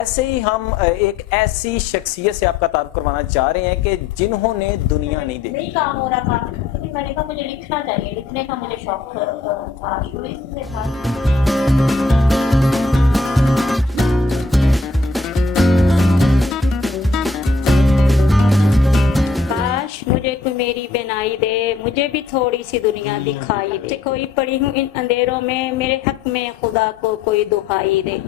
ऐसे ही हम एक ऐसी शख्सियत से आपका तारुफ करवाना चाह रहे हैं कि जिन्होंने दुनिया नहीं देखी। नहीं काम हो रहा था, क्योंकि मैंने कहा मुझे लिखना चाहिए, लिखने का मुझे शौक था, शुरू से था। काश मुझे कोई मेरी बनाई दे, मुझे भी थोड़ी सी दुनिया दिखाई दे। कोई पड़ी हूँ इन अंधेरों में, मेरे हक में खुदा को कोई दुहाई दे।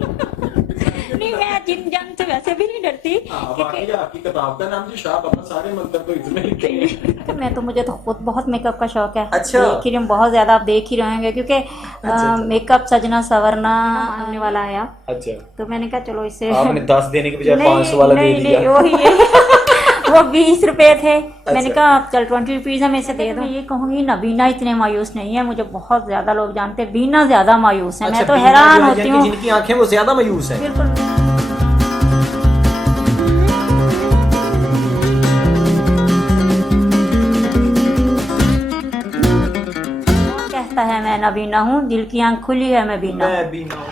नहीं, मैं जिन जन से वैसे भी नहीं डरती। आपकी किताब का नाम जी शाह बाबा, सारे मंत्र तो इतने लिखे हैं। मैं तो मुझे तो खुद बहुत मेकअप का शौक है। अच्छा। देख ही रही हूँ, बहुत ज्यादा आप देख ही रहे होंगे, क्योंकि मेकअप सजना सवरना आने वाला आया। अच्छा, तो मैंने कहा चलो इससे आपने 10 देने के बजाय नहीं, 500 वाला दे नहीं, दिया। नहीं, वही है। वो 20 रुपए थे। मैंने कहा आप चल 20 रुपीज हमें से दे दो। मैं ये कहूँगी नबीना इतने मायूस नहीं है, मुझे बहुत ज्यादा लोग जानते हैं, बीना ज्यादा मायूस है। मैं तो बीना हैरान जो है होती हूँ। जिनकी आंखें वो ज्यादा मायूस हैं। बिल्कुल। कहता है मैं नबीना हूँ, दिल की आंख खुली है मैं बीना हूँ। मैं भी ना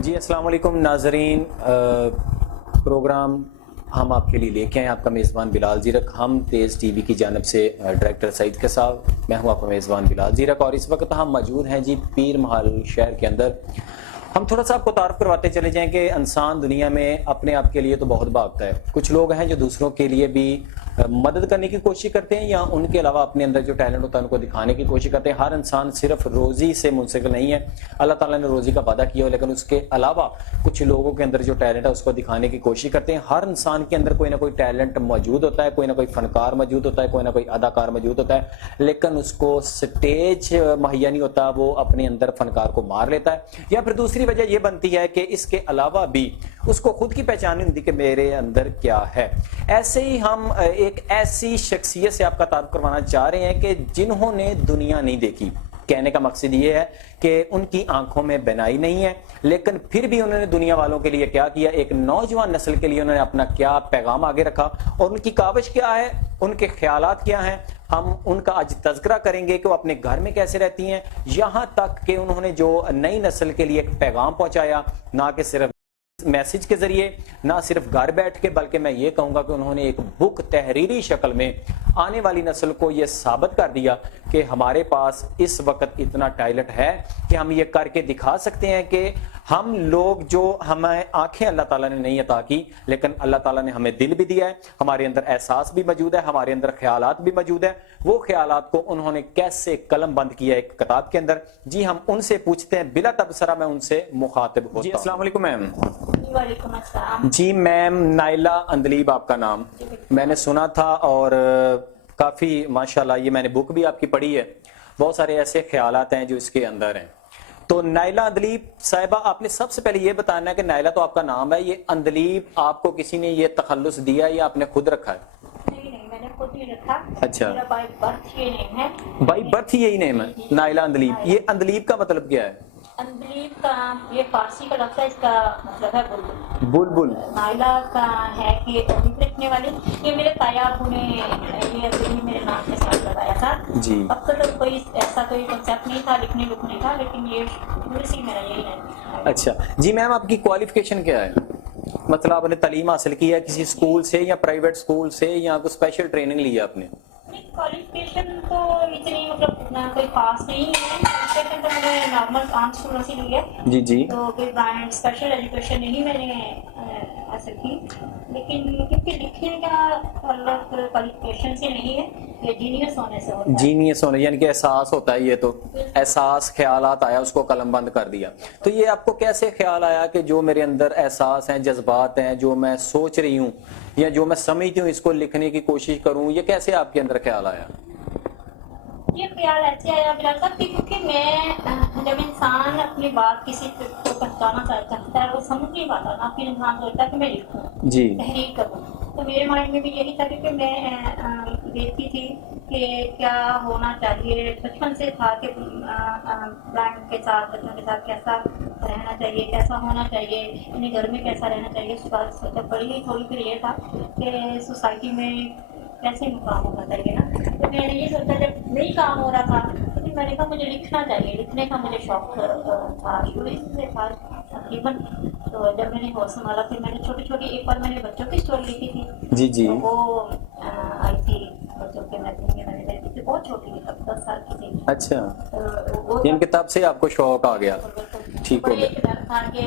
जी अस्सलाम वालेकुम नाजरीन। प्रोग्राम हम आपके लिए लेके आए, आपका मेज़बान बिलाल ज़ीरक। हम तेज़ टीवी की जानब से डायरेक्टर सईद के साथ, मैं हूँ आपका मेज़बान बिलाल ज़ीरक, और इस वक्त हम मौजूद हैं जी पीर महल शहर के अंदर। हम थोड़ा सा आपको तारुफ करवाते चले जाएं कि इंसान दुनिया में अपने आप के लिए तो बहुत भागता है। कुछ लोग हैं जो दूसरों के लिए भी मदद करने की कोशिश करते हैं, या उनके अलावा अपने अंदर जो टैलेंट होता है उनको दिखाने की कोशिश करते हैं। हर इंसान सिर्फ रोजी से मुंसलिक नहीं है। अल्लाह ताला ने रोजी का वादा किया हो, लेकिन उसके अलावा कुछ लोगों के अंदर जो टैलेंट है उसको दिखाने की कोशिश करते हैं। हर इंसान के अंदर कोई ना कोई टैलेंट मौजूद होता है, कोई ना कोई फनकार मौजूद होता है, कोई ना कोई अदाकार मौजूद होता है, लेकिन उसको स्टेज मुहैया नहीं होता, वो अपने अंदर फनकार को मार लेता है। या फिर दूसरी वजह यह बनती है कि इसके अलावा भी उसको खुद की पहचान नहीं होती कि मेरे अंदर क्या है। ऐसे ही हम एक ऐसी शख्सियत से आपका तारुफ करवाना चाह रहे हैं कि जिन्होंने दुनिया नहीं देखी। कहने का मकसद ये है कि उनकी आंखों में बनाई नहीं है, लेकिन फिर भी उन्होंने दुनिया वालों के लिए क्या किया, एक नौजवान नस्ल के लिए उन्होंने अपना क्या पैगाम आगे रखा, और उनकी काविश क्या है, उनके ख्यालात क्या हैं। हम उनका आज तज़किरा करेंगे कि वो अपने घर में कैसे रहती हैं, यहाँ तक कि उन्होंने जो नई नस्ल के लिए एक पैगाम पहुंचाया, ना कि सिर्फ मैसेज के जरिए ना सिर्फ घर बैठ के, बल्कि मैं ये कहूँगा कि उन्होंने एक बुक तहरीरी शक्ल में आने वाली नस्ल को ये साबित कर दिया कि हमारे पास इस वक्त इतना टैलेंट है कि हम ये करके दिखा सकते हैं कि हम लोग जो हमें आंखें अल्लाह ताला ने नहीं अता की, लेकिन अल्लाह ताला ने हमें दिल भी दिया है, हमारे अंदर एहसास भी मौजूद है, हमारे अंदर ख्यालात भी मौजूद है। वो ख्यालात को उन्होंने कैसे कलम बंद किया एक किताब के अंदर। जी हम उनसे पूछते हैं, बिला तबसरा मैं उनसे मुखातिब होता हूं। जी अस्सलाम वालेकुम मैम। वालेकुम अस्सलाम। जी मैम, नाइला अंदलीब आपका नाम मैंने सुना था और काफी माशाल्लाह ये मैंने बुक भी आपकी पढ़ी है, बहुत सारे ऐसे ख्यालात हैं जो इसके अंदर हैं। तो नाइला अंदलीब साहिबा, आपने सबसे पहले ये बताना है कि नाइला तो आपका नाम है, ये अंदलीब आपको किसी ने ये तखल्लुस दिया या आपने खुद रखा है? नहीं, मैंने खुद ही रखा। अच्छा, मेरा बाय बर्थ ये नेम है। बाई बर्थ यही नेम है नाइला अंदलीब। ये अंदलीब का मतलब क्या है? अंदलीब का ये फारसी का लफ्ज़ है, इसका मतलब है बुलबुल। बुलबुल। नाइला का है कि लिखने वाली, ये मेरे तायाबू ने ये अभी मेरे नाम के साथ लगाया था जी। अब तक तो कोई ऐसा कोई कंसेप्ट नहीं था लिखने लुखने का, लेकिन ये शुरू से मेरा यही है। अच्छा जी मैम, आपकी क्वालिफिकेशन क्या है? मतलब आपने तालीम हासिल की है किसी स्कूल से या प्राइवेट स्कूल से या कोई स्पेशल ट्रेनिंग ली है आपने? क्वालिफिकेशन तो इतनी मतलब ना कोई खास नहीं है, क्वालिफिकेशन तो मैंने नॉर्मल आम स्कूलों से ली है। जी जी। तो कोई ब्रांड स्पेशल एजुकेशन नहीं मैंने हासिल की, लेकिन क्योंकि लिखने का अलग क्वालिफिकेशन से नहीं है, ये जीनियस होने से होता है। जीनियस होने यानी कि एहसास होता है, ये तो एहसास ख्यालात आया उसको कलम बंद कर दिया। तो ये आपको कैसे ख्याल आया कि जो मेरे अंदर एहसास हैं, जज्बात हैं, जो मैं सोच रही हूँ या जो मैं समझती हूँ इसको लिखने की कोशिश करूँ, ये कैसे आपके अंदर ख्याल आया? ये ख्याल ऐसे आया बिलाल साहब कि क्योंकि मैं जब इंसान अपनी बात किसी को पहुंचाना चाहता है वो समझ नहीं पाता ना, फिर इंसान सोचता है कि मैं लिखूं जी, तहरीर करूं। तो मेरे माइंड में भी यही था कि मैं देखती थी कि क्या होना चाहिए, बचपन से था कि ब्रांड के साथ, बच्चों के साथ कैसा रहना चाहिए, कैसा होना चाहिए, इन्हें घर में कैसा रहना चाहिए। उस बात से बड़ी थोड़ी फिर ये था कि सोसाइटी में कैसे मुकाम होना चाहिए ना। तो मैंने ये सोचा जब नहीं काम हो रहा था तो फिर मैंने कहा मुझे लिखना चाहिए, लिखने का मुझे शौक था शुरू से था तकरीबन। तो जब मैंने होश संभाला फिर मैंने छोटी छोटी, एक बार मैंने बच्चों की स्टोरी लिखी थी। जी जी। तो वो आई थी बच्चों के मैगजीन में, मैंने देखी थी, बहुत छोटी थी, तब 10 साल की थी। अच्छा, तो वो इन किताब से आपको शौक आ गया? ठीक हो बड़े गया। एक डर था कि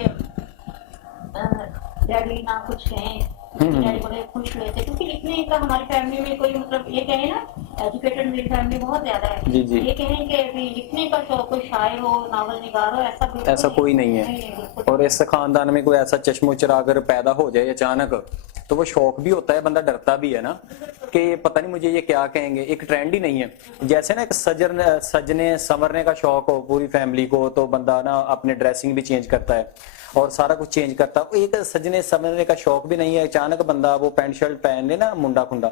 डैडी ना कुछ कहें, डैडी बड़े खुश हुए थे क्योंकि लिखने का हमारी फैमिली में कोई मतलब ये कहे ना, एजुकेटेड मेरी फैमिली बहुत ज्यादा है। जी जी। ये कहें कि अभी लिखने का शौक, कोई शायर हो, नावल निगार हो, ऐसा बिल्कुल ऐसा कोई नहीं है। बिल्कुल। और इस खानदान में कोई ऐसा चश्मो चरागर पैदा हो जाए अचानक तो वो शौक भी होता है, बंदा डरता भी है ना कि पता नहीं मुझे ये क्या कहेंगे। एक ट्रेंड ही नहीं है, जैसे ना एक सजने संवरने का शौक हो पूरी फैमिली को तो बंदा ना अपने ड्रेसिंग भी चेंज करता है और सारा कुछ चेंज करता है। एक सजने संवरने का शौक भी नहीं है, अचानक बंदा वो पैंट शर्ट पहन ले ना, मुंडा खुंडा,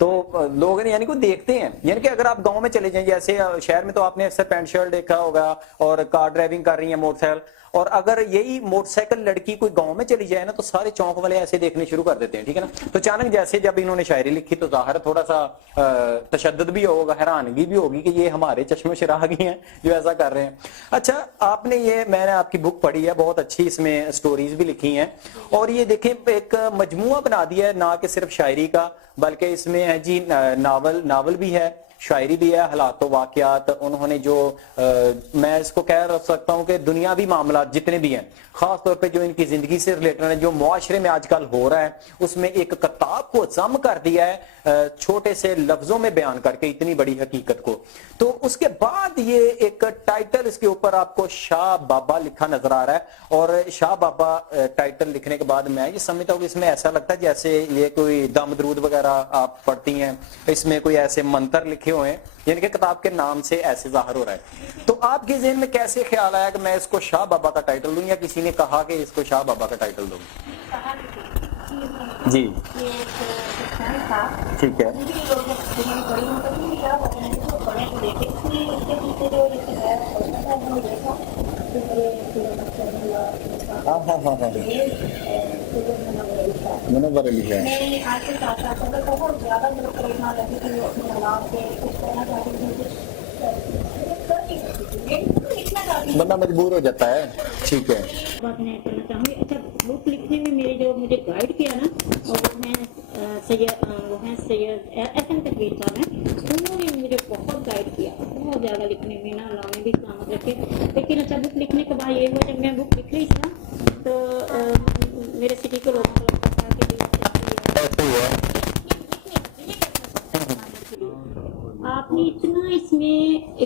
तो लोग यानी को देखते हैं। यानी कि अगर आप गांव में चले जाएं, जैसे शहर में तो आपने अक्सर पैंट शर्ट देखा होगा और कार ड्राइविंग कर रही है मोटरसाइकिल, और अगर यही मोटरसाइकिल लड़की कोई गांव में चली जाए ना तो सारे चौंक वाले ऐसे देखने शुरू कर देते हैं, ठीक है ना। तो अचानक जैसे जब इन्होंने शायरी लिखी तो जाहिर थोड़ा सा तशद्दुद भी होगा, हैरानगी भी होगी कि ये हमारे चश्मे चिरागी हैं जो ऐसा कर रहे हैं। अच्छा, आपने ये, मैंने आपकी बुक पढ़ी है, बहुत अच्छी इसमें स्टोरीज भी लिखी हैं और ये देखें एक मजमुआ बना दिया है, ना कि सिर्फ शायरी का बल्कि इसमें है जी नावल भी है, शायरी भी है, हालात वाकयात उन्होंने जो मैं इसको कह सकता हूँ कि दुनियावी मामला जितने भी हैं, खास तौर पे जो इनकी जिंदगी से रिलेटेड है, जो मुआशरे में आजकल हो रहा है, उसमें एक किताब को जम कर दिया है छोटे से लफ्जों में बयान करके इतनी बड़ी हकीकत को। तो उसके बाद ये एक टाइटल इसके ऊपर आपको शाह बाबा लिखा नजर आ रहा है, और शाह बाबा टाइटल लिखने के बाद मैं ये समझता हूँ कि इसमें ऐसा लगता है जैसे ये कोई दम दरूद वगैरह आप पढ़ती हैं, इसमें कोई ऐसे मंत्र लिखे हुए हैं, यानी कि किताब के नाम से ऐसे जाहिर हो रहा है। तो आपके ज़हन में कैसे ख्याल आया कि मैं इसको शाह बाबा का टाइटल दूं, या किसी ने कहा कि इसको शाह बाबा का टाइटल दूं? जी ठीक है। हाँ हाँ हाँ हाँ, मुनव्वर अली है। मैं आज के साथ बहुत ज़्यादा मेरे प्रेरणा लगी थी अपने नाम से कुछ करना चाहती थी, कुछ कर नहीं सकती थी। लिखना बंदा मजबूर हो जाता है। ठीक है, बात मैं करना चाहूँगी। अच्छा, बुक लिखने में मेरे जो मुझे गाइड किया ना, और वो है सैयद एहसन तकबीर साहब हैं, उन्होंने मुझे बहुत गाइड किया, बहुत ज़्यादा लिखने में ना, अल्लाह ने भी सलामत रखे। लेकिन अच्छा, बुक लिखने के बाद ये हुआ, जब मैं बुक लिख रही थी ना, तो मेरे सिटी के लोगों को लगता था कि ऐसे हुआ। आपने इतना इसमें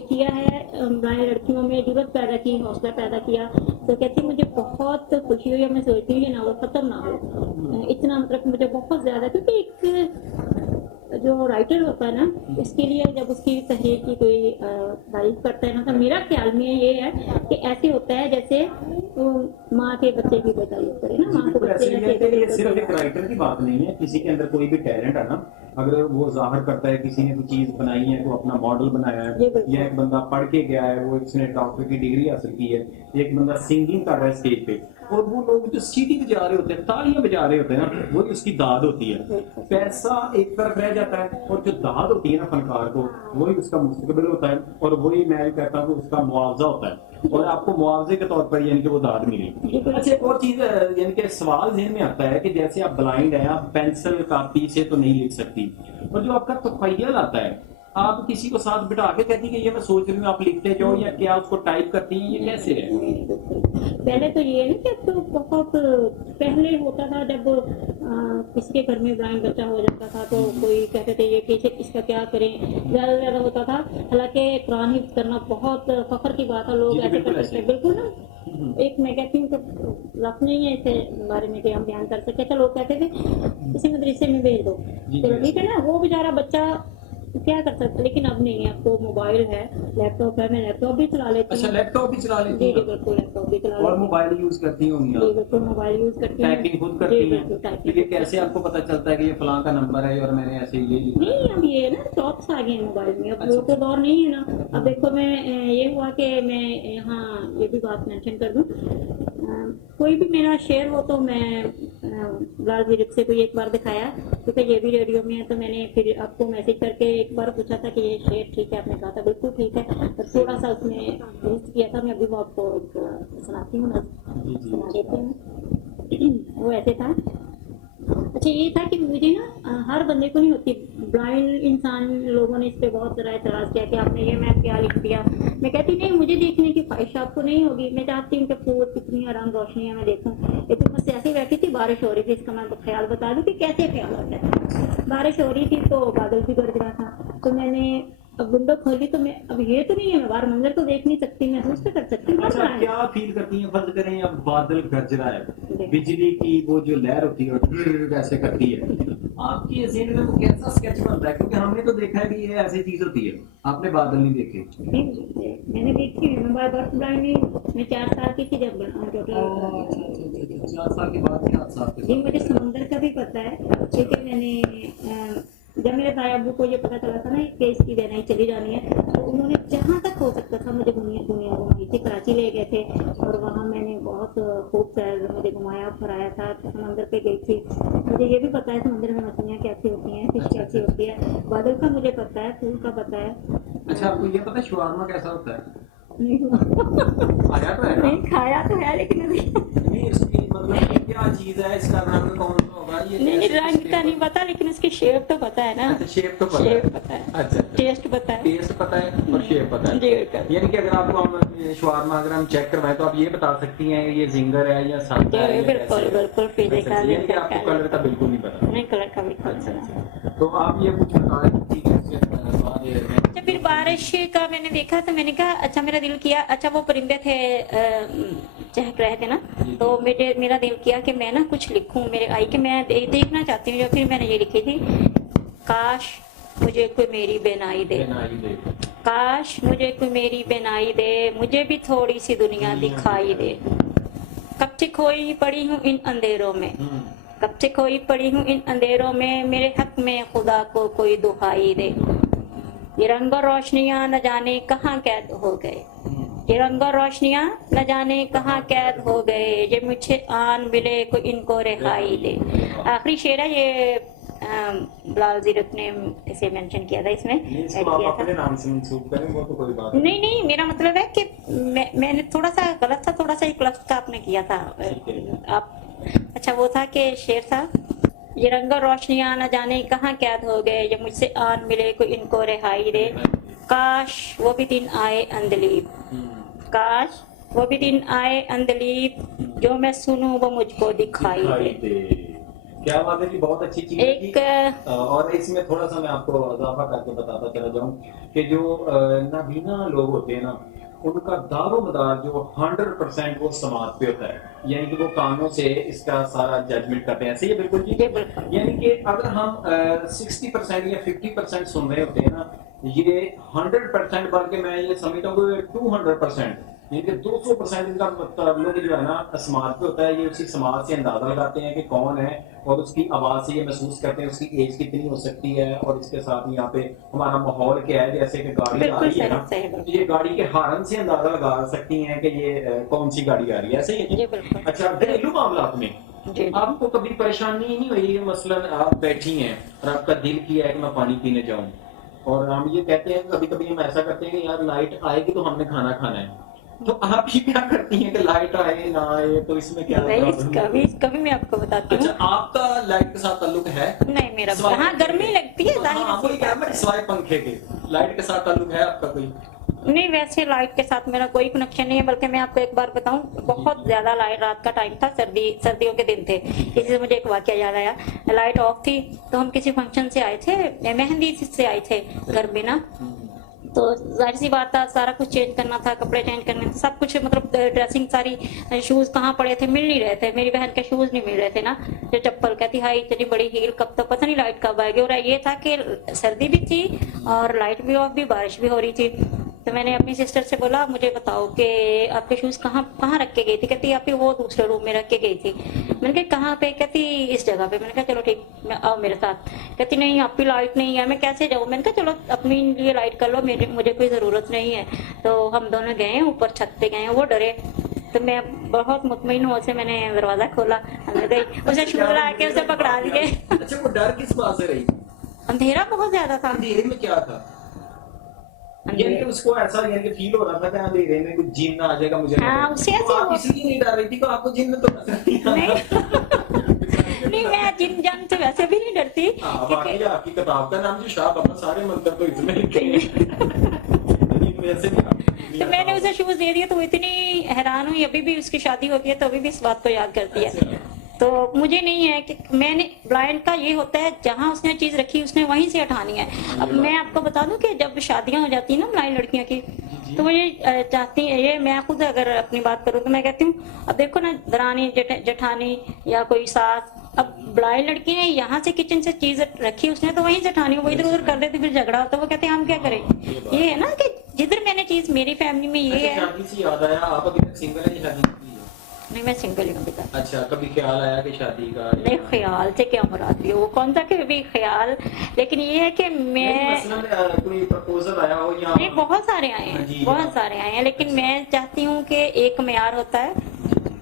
किया है, ब्लाइंड लड़कियों में जरूरत पैदा की, हौसला पैदा किया, तो कहती मुझे बहुत खुशी हुई। मैं सोचती हूँ ये नावल खत्म ना हो, इतना मतलब मुझे बहुत ज्यादा, क्योंकि एक जो राइटर होता है ना, इसके लिए जब उसकी तहरीर की कोई तारीफ करता है ना, तो मेरा ख्याल में ये है कि ऐसे होता है जैसे माँ के बच्चे की कोई तारीफ करे ना, माँ को बच्चे ये सिर्फ एक राइटर की बात नहीं है, किसी के अंदर कोई भी टैलेंट है ना, अगर वो जाहिर करता है, किसी ने कोई चीज बनाई है, को अपना मॉडल बनाया है, या एक बंदा पढ़ के गया है, वो उसने डॉक्टर की डिग्री हासिल की है, एक बंदा सिंगिंग कर रहा है स्टेज पे, और वो लोग जो सीटी बजा रहे होते हैं, तालियां बजा रहे होते हैं ना, वही उसकी दाद होती है। पैसा एक तरफ रह जाता है, और जो दाद होती है ना फनकार को, वही उसका मुस्तकबिल होता है, और वही मैं कहता हूँ उसका मुआवजा होता है, और आपको मुआवजे के तौर पर यानी कि वो दाद मिली। अच्छा, एक और चीज यानी कि सवाल ज़हन में आता है कि जैसे आप ब्लाइंड हैं, आप पेंसिल कापी से तो नहीं लिख सकती, और जो आपका तखय्युल आता है, आप किसी को साथ बिठा के कहती कि ये मैं सोच रही हूँ, आप लिखते जाओ, या क्या उसको टाइप करती हैं, ये कैसे है? पहले तो ये है ना कि तो बहुत पहले होता था, जब किसी के घर में ब्लाइंड बच्चा हो जाता था, तो कोई कहते थे ये कैसे, इसका क्या करें, ज्यादा ज्यादा होता था। हालांकि कुरान हिफ्ज़ करना बहुत फख्र की बात है, लोग ऐसे करते थे, बिल्कुल ना। एक मैं कहती हूँ कि लफ्ज़ नहीं है इसके बारे में कि हम बयान कर सके। अच्छा, लोग कहते थे किसी मदरसे में भेज दो, चलो ठीक है ना, वो बेचारा बच्चा क्या कर सकते, लेकिन अब नहीं है। अब तो मोबाइल है, लैपटॉप है, मैं लैपटॉप भी चला लेती हूँ। अच्छा, लैपटॉप भी चला लेती जी हैं? बिल्कुल, लैपटॉप भी चला और लेती हूँ। मोबाइल यूज करती होंगी जी आप? बिल्कुल, मोबाइल यूज करती हूँ। टाइपिंग खुद करती जी हैं? बिल्कुल, तो टाइपिंग। ये कैसे आपको पता चलता है कि ये फलां का नंबर है और मैंने ऐसे ये लिखा है? नहीं, अब ये ना शॉप्स आ गए हैं मोबाइल में, अब अच्छा, वो तो दौर नहीं है ना। अब देखो, मैं ये हुआ कि मैं यहाँ ये भी बात मेंशन कर दूँ, कोई भी मेरा शेयर हो तो मैं लाल जीरक से कोई एक बार दिखाया, क्योंकि ये भी रेडियो में है, तो मैंने फिर आपको मैसेज करके एक बार पूछा था कि ये शेयर ठीक है, आपने कहा था बिल्कुल ठीक है, तो थोड़ा सा उसमें दुरुस्त किया था। मैं अभी वो आपको सुनाती हूँ ना, सुना देती हूँ। वो ऐसे था, अच्छा ये था कि मुझे ना हर बंदे को नहीं होती, ब्लाइंड इंसान लोगों ने इस पे बहुत सारा एतराज़ किया कि आपने ये मैं क्या लिख दिया। मैं कहती नहीं, मुझे देखने की ख्वाहिश आपको नहीं होगी, मैं चाहती हूँ कि फूल कितनी आराम रोशनियाँ मैं देखूँ। लेकिन बस ऐसे ही बैठी थी, बारिश हो रही थी, इसका मैं ख्याल बता दूँ कि कैसे ख्याल होता है। बारिश हो रही थी तो बादल भी गरज रहा था, तो मैंने अब विंडो खोली, तो मैं अब ये तो नहीं है, मैं बाहर मंजर तो देख नहीं सकती, महसूस तो कर सकती हूँ। अच्छा, क्या फील करती हैं? फर्ज करें अब बादल गरज रहा है, बिजली की वो जो लहर होती है वैसे करती है, आपकी ज़हन में वो कैसा स्केच बनता है? क्योंकि हमने तो देखा है कि ये ऐसी चीज होती है, आपने बादल नहीं देखे। मैंने देखी है, मैं बार ब्लाइंड नहीं, मैं 4 साल की थी जब टोटल। 4 साल के बाद या 8 साल के जी, बाद? मुझे समंदर का भी पता है, क्योंकि मैंने जब मेरे ताया अब्बू को ये पता चला था ना कि इसकी वेनाई चली जानी है, तो उन्होंने जहाँ तक हो सकता था मुझे दुनिया घुमाई थी। कराची ले गए थे, और वहाँ मैंने बहुत खूब सैर मुझे घुमाया फिराया था, समंदर पे गई थी। मुझे ये भी पता है समंदर में मछलियाँ कैसी होती हैं, फिश कैसी होती है, बादल का मुझे पता है, फूल का पता है। अच्छा, आपको ये पता है शवारमा कैसा होता है? नहीं आया तो है ना? नहीं खाया तो है, लेकिन अभी नहीं, इसकी मतलब ये क्या चीज है, इसका रंग कौन सा होगा, ये नहीं, कैसे रंग का नहीं पता, लेकिन उसकी शेप तो पता है ना। अच्छा, शेप तो पता है। शेप पता है, अच्छा, टेस्ट पता है, टेस्ट पता है और शेप पता है। जी बिल्कुल। यानी कि अगर आपको हम शवारमा अगर हम चेक करवाएं तो आप ये बता सकती हैं ये जिंगर है या सादा है या बिल्कुल कैसे है? बिल्कुल, फिजिकल यानी कि आपको कलर का बिल्कुल नहीं पता। नहीं, कलर का बिल्कुल अच्छा, पता। अच्छा। तो आप ये कुछ बता रहे थे, ठीक है, इसके बाद ये अच्छा, फिर बारिश का मैंने देखा तो मैंने कहा अच्छा, मेरा दिल किया, अच्छा वो परिंदे थे चहक रहे थे ना, तो मेरा दिल किया कि मैं ना कुछ लिखूं, मेरे आई कि मैं देखना चाहती हूँ। जो फिर मैंने ये लिखी थी, काश मुझे कोई मेरी बेनाई दे, काश मुझे कोई मेरी बेनाई दे, मुझे भी थोड़ी सी दुनिया दिखाई दे, कब से खोई पड़ी हूँ इन अंधेरों में, कब से खोई पड़ी हूँ इन अंधेरों में, मेरे हक में खुदा को कोई दुहाई दे। ये रंग और रोशनियां न जाने कहाँ कैद हो गए, ये रंग और रोशनियां न जाने कहाँ कैद हो गए, ये मुझे आन मिले कोई इनको रिहाई दे। आखिरी शेर है ये, बिलाल जीरक ने इसे मेंशन किया था, इसमें ऐड किया था। अपने नाम से मंसूब करें वो तो कोई बात नहीं, मेरा मतलब है कि मैंने थोड़ा सा गलत था, थोड़ा सा एक लफ्ज का आपने किया था आप। अच्छा वो था कि शेर था, ये रंग रोशनियां न जाने कहाँ कैद हो गए, ये मुझसे आन मिले कोई इनको रिहाई दे, काश वो भी दिन आए अंधलीब, काश वो भी दिन आए अंधलीब, जो मैं सुनूं वो मुझको दिखाई दे। क्या बात है जी, बहुत अच्छी चीज एक और इसमें थोड़ा सा मैं आपको इजाफा करके बताता चला जाऊं कि जो नाबीना लोग होते हैं ना, उनका दारो मदार जो 100% वो समाज पे होता है, यानी कि वो कानों से इसका सारा जजमेंट करते हैं। ऐसे ही है बिल्कुल जी। यानी कि अगर हम 60% या 50% सुन रहे होते हैं ना, ये 100% बल्कि मैं ये समझता हूँ 200%, यानी कि 200% इनका लोग जो है ना समाज पे होता है, ये उसी समाज से अंदाजा लगाते हैं कि कौन है, और उसकी आवाज से ये महसूस करते हैं उसकी एज कितनी हो सकती है, और इसके साथ यहाँ पे हमारा माहौल क्या है। जैसे कि गाड़ी आ रही है ना, तो ये गाड़ी के हारन से अंदाजा लगा सकती हैं कि ये कौन सी गाड़ी आ रही है। ऐसे ही है। अच्छा, घरेलू मामलात में आपको कभी परेशानी नहीं हुई? मसलन आप बैठी हैं और आपका दिल किया है कि मैं पानी पीने जाऊं, और हम ये कहते हैं कभी कभी हम ऐसा करते हैं कि यार लाइट आएगी तो हमने खाना खाना है, तो आप ये क्या करती हैं कि लाइट आए ना आए तो इसमें क्या कभी कभी मैं आपको बताती हूँ। अच्छा, आपका लाइट के साथ ताल्लुक है? नहीं मेरा, हाँ गर्मी लगती है जाहिर, सिवाय पंखे के लाइट के साथ ताल्लुक है आपका कोई? नहीं वैसे लाइट के साथ मेरा कोई कनेक्शन नहीं है, बल्कि मैं आपको एक बार बताऊं, बहुत ज्यादा लाइट, रात का टाइम था, सर्दियों के दिन थे, इसी से मुझे एक वाकया याद आया। लाइट ऑफ थी तो हम किसी फंक्शन से आए थे, मेहंदी से आए थे घर में ना, तो जाहिर सी बात था सारा कुछ चेंज करना था, कपड़े चेंज करने थे, सब कुछ, मतलब ड्रेसिंग सारी, शूज कहाँ पड़े थे मिल नहीं रहे थे, मेरी बहन के शूज नहीं मिल रहे थे ना, जो चप्पल कहती हाई इतनी बड़ी हील कब तक, पता नहीं लाइट कब आएगी। और ये था कि सर्दी भी थी और लाइट भी ऑफ भी, बारिश भी हो रही थी। तो मैंने अपनी सिस्टर से बोला मुझे बताओ कि आपके शूज कहाँ रख के गई थी? कहती आपके वो दूसरे रूम में रख के गई थी। मैंने कहा कहाँ पे? कहती इस जगह पे। मैंने कहा चलो ठीक, मैं आओ मेरे साथ। कहती नहीं आपकी लाइट नहीं है, मैं कैसे जाऊँ? मैंने कहा चलो अपने लिए लाइट कर लो, मुझे कोई जरूरत नहीं है। तो हम दोनों गए ऊपर छत पे गए, वो डरे, तो मैं बहुत मुतमईन हूँ, से मैंने दरवाजा खोला, अंदर गई, उसे शूज ला के उसे पकड़ा दिए। अच्छा, वो डर किस बात से रही? अंधेरा बहुत ज्यादा था। अंधेरे में क्या था? यानी कि उसको ऐसा यानी कि फील हो रहा था कि अंधेरे में कुछ जिन्न आ जाएगा मुझे। हाँ, उससे ऐसे तो आप इसलिए नहीं डर रही थी कि आपको जिन्न तो नहीं मैं जिन जान से वैसे भी नहीं डरती। बाकी आपकी किताब का नाम जो शाह बाबा सारे मंत्र तो इसमें लिखे हैं। तो मैंने उसे शूज दे दिया, तो वो इतनी हैरान हुई, अभी भी उसकी शादी होती है तो अभी भी इस बात को याद करती है। तो मुझे नहीं है कि मैंने, ब्लाइंड का ये होता है जहां उसने चीज रखी उसने वहीं से हटानी है। अब मैं आपको बता दूं कि जब शादियां हो जाती है ना ब्लाइंड लड़कियों की, तो वो ये चाहती है, ये मैं खुद अगर अपनी बात करूं तो मैं कहती हूँ, अब देखो ना दरानी जेठानी या कोई सास, अब ब्लाइंड लड़की है, यहाँ से किचन से चीज रखी उसने तो वहीं से उठानी, वो इधर उधर कर देती, फिर झगड़ा होता है, वो कहते हैं हम क्या करें। ये है ना कि जिधर मैंने चीज, मेरी फैमिली में ये है। शादी से याद आया, आप अभी सिंगल है? शादी नहीं मैं सिंगल ही हूँ बेटा। अच्छा, कभी ख्याल आया कि शादी का? नहीं, ख्याल से क्या मुराद भी, वो कौन सा कि भी ख्याल, लेकिन ये है कि मैं, कोई प्रपोजल आया हो या? नहीं बहुत सारे आए हैं, बहुत सारे आए हैं, लेकिन मैं चाहती हूँ कि एक मेयार होता है,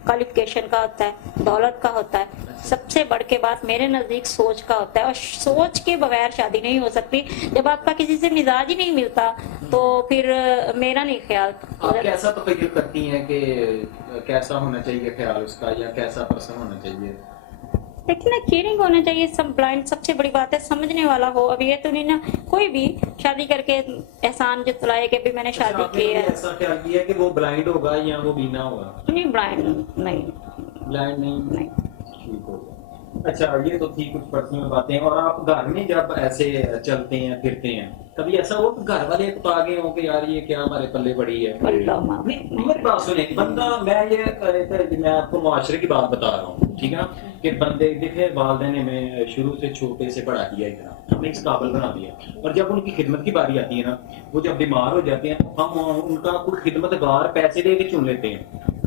क्वालिफिकेशन का होता है, दौलत का होता है, सबसे बढ़ के बात मेरे नजदीक सोच का होता है, और सोच के बगैर शादी नहीं हो सकती। जब आपका किसी से मिजाज ही नहीं मिलता तो फिर मेरा नहीं ख्याल। आप कैसा तखय्युल करती हैं कि कैसा होना चाहिए ख्याल उसका, या कैसा पर्सन होना चाहिए? लेकिन ना केयरिंग होना चाहिए, सब ब्लाइंड, सबसे बड़ी बात है समझने वाला हो। अब ये तो नहीं ना कोई भी शादी करके एहसान जतलाए कि भी मैंने शादी की है। ऐसा ख्याल किया है कि वो ब्लाइंड होगा या वो बीना होगा? नहीं ब्लाइंड नहीं, ब्लाइंड नहीं। ठीक हो गया। अच्छा, ये तो थी कुछ पर्सनल बातें। और आप घर में जब ऐसे चलते हैं फिरते हैं, कभी ऐसा हो कि घर वाले तो आगे हो कि यार ये क्या हमारे पल्ले पड़ी है? नहीं, मेरी बात सुने, बंदा, मैं आपको मुआशरे की बात बता रहा हूँ, ठीक है ना, कि बंदे देखे वालिदैन ने में शुरू से छोटे से पढ़ा दिया, इतना हमें इस काबिल बना दिया, और जब उनकी खिदमत की बारी आती है ना, वो जब बीमार हो जाते हैं, हम उनका कोई खिदमतगार पैसे दे के चुन लेते हैं,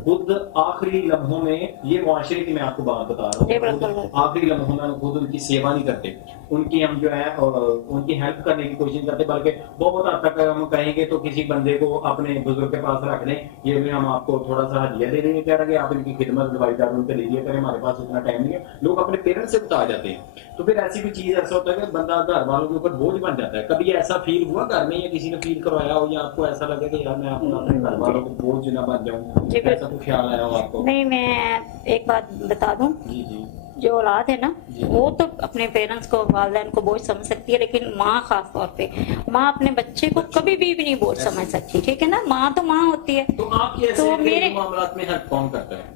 खुद आखिरी लम्हों में, ये मुआशरे की मैं आपको बात बता रहा जी, हूँ, बिल्कुल। खुद आखिरी लम्हों में हम खुद उनकी सेवा नहीं करते, उनकी हम जो है उनकी हेल्प करने की कोशिश करते, बल्कि बहुत हद तक हम कहेंगे तो किसी बंदे को अपने बुजुर्ग के पास रख दें, ये भी हम आपको थोड़ा सा हदिया दे देंगे, कह रहे हैं आप इनकी खिदमत दवाईदार उनके लीजिए करें, हमारे पास इतना टाइम नहीं है। लोग अपने पेरेंट्स से बता जाते हैं। तो फिर ऐसी कोई चीज ऐसा होता है कि बंदा घर वालों के ऊपर बोझ बन जाता है। कभी ऐसा फील हुआ घर में, या किसी ने फील करवाया हो, या आपको ऐसा लगे कि यार मैं अपने घर वालों को बोझ ना बन जाऊं, जी, ऐसा कोई ख्याल आया हो आपको? नहीं, मैं एक बात बता दूं, जी जी जो औलाद है ना जी। वो तो अपने पेरेंट्स को, वालिदैन को बोझ समझ सकती है, लेकिन माँ खास तौर पे, माँ अपने बच्चे को कभी भी नहीं बोझ समझ सकती, ठीक है ना। माँ तो माँ होती है। तो आपके ऐसे तो मेरे मामलात में हेल्प कौन करता है?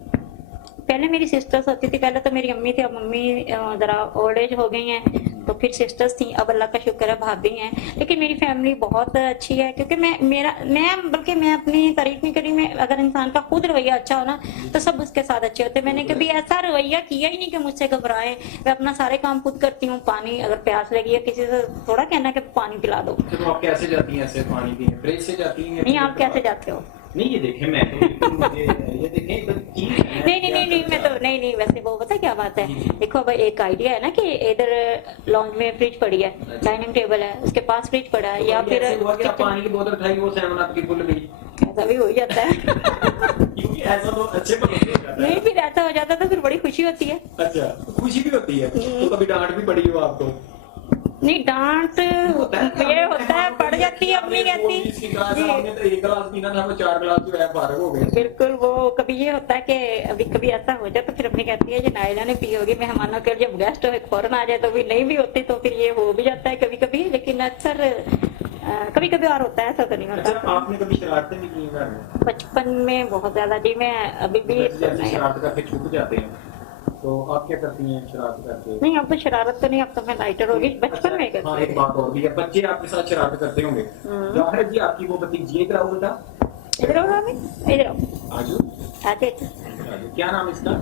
पहले मेरी सिस्टर्स होती थी, पहले तो मेरी अम्मी थी, अब मम्मी जरा ओल्ड एज हो गई हैं, तो फिर सिस्टर्स थी, अब अल्लाह का शुक्र है भाभी हैं। लेकिन मेरी फैमिली बहुत अच्छी है, क्योंकि बल्कि मैं अपनी तारीफ नहीं करी, मैं अगर इंसान का खुद रवैया अच्छा हो ना तो सब उसके साथ अच्छे होते हैं। मैंने कभी ऐसा रवैया किया ही नहीं कि मुझसे घबराए। मैं अपना सारे काम खुद करती हूँ। पानी अगर प्यास लगी है, किसी से थोड़ा कहना कि पानी पिला दो। तो आप कैसे जाती हैं ऐसे पानी पीने? फ्रिज से जाती हैं? नहीं, आप कैसे जाते हो? नहीं, ये देखें, मैं तो बिल्कुल मुझे ये देखें एक चीज है। नहीं, मैं तो नहीं, वैसे वो पता क्या बात है, देखो अब एक आइडिया है ना कि इधर लॉन्ज में फ्रिज पड़ी है, डाइनिंग टेबल है, उसके पास फ्रिज पड़ा है, या फिर ऐसे हुआ कि आप पानी की बोतल उठाई, वो 7 अप की भूल गई? ऐसा भी हो ही जाता है। क्योंकि ऐसा तो अच्छे पर हो जाता है। नहीं, फिर ऐसा हो जाता तो फिर बड़ी खुशी होती है। अच्छा, खुशी भी होती है। तो कभी डांट भी पड़ी हो आपको? नहीं, डांट ये होता है, पड़ जाती है, अम्मी कहती जी, हमने तो 1 गिलास पीना था, हमें 4 गिलास जो है फारग हो गए। बिल्कुल। वो कभी ये होता है कि अभी कभी ऐसा हो जाए तो फिर अम्मी कहती है, ये नायला ने पी होगी, मेहमानों के जब गेस्ट फौरन आ जाए तो भी नहीं भी होती, तो फिर ये हो भी जाता है कभी कभी, लेकिन अक्सर कभी कभी और होता है, ऐसा तो नहीं अच्छा, होता। आपने कभी शरारतें भी की घर में? बचपन में बहुत ज्यादा जी, मैं अभी भी जैसे शरारत करके छुप जाते हैं, तो आप क्या करती हैं शरारत करके? नहीं, अब तो शरारत तो नहीं, अब तो मैं लाइटर होगी, बचपन में हाँ, करती एक बात और भी है, बच्चे आपके साथ शरारत करते होंगे। जाहिर है जी, आपकी वो भतीजी है, इधर आओ बेटा, इधर आओ रामीन, इधर आओ, आजू आते। क्या नाम इसका?